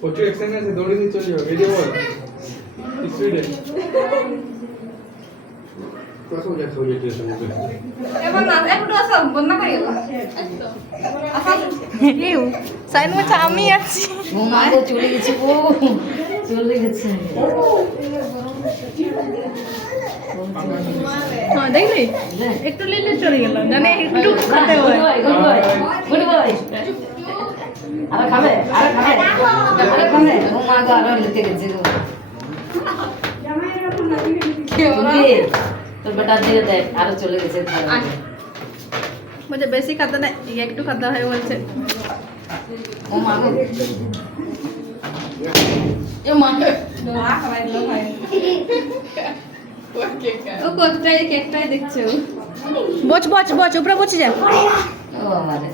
প্রচুর এক্সাইট আছে, দৌড়ে নিয়ে চলে যাবে, বেরিয়ে বল স্পিডে। কত যা হয়ে যেতে শুনবে এবার না একটু আসো বন্ধ করে গেল আসো ইউ সাইন মধ্যে আমি আছি। ও মা গো চলে গেছে গো, চলে গেছে। হ্যাঁ দেখলি একটু লিলে চলে গেল, জানে একটু খাতে হয়। Good boy, good boy. আরে খাবে, আরে খাবে, আরে খাবে। ও মা গো আরো লিতে গেছে গো। তুমি তোর বেটা দিয়ে দেখ, আরো চলে গেছে ঘরে। বলছে বেশি খাতে না, একটু খাতে হয় বলছে। ও মা গো, এ মা গো। না খাবার দিলো ভাই ও কোথায় কেকটাই দেখছো বচ বচ বচ উপরে বসে যা। ও আমারে।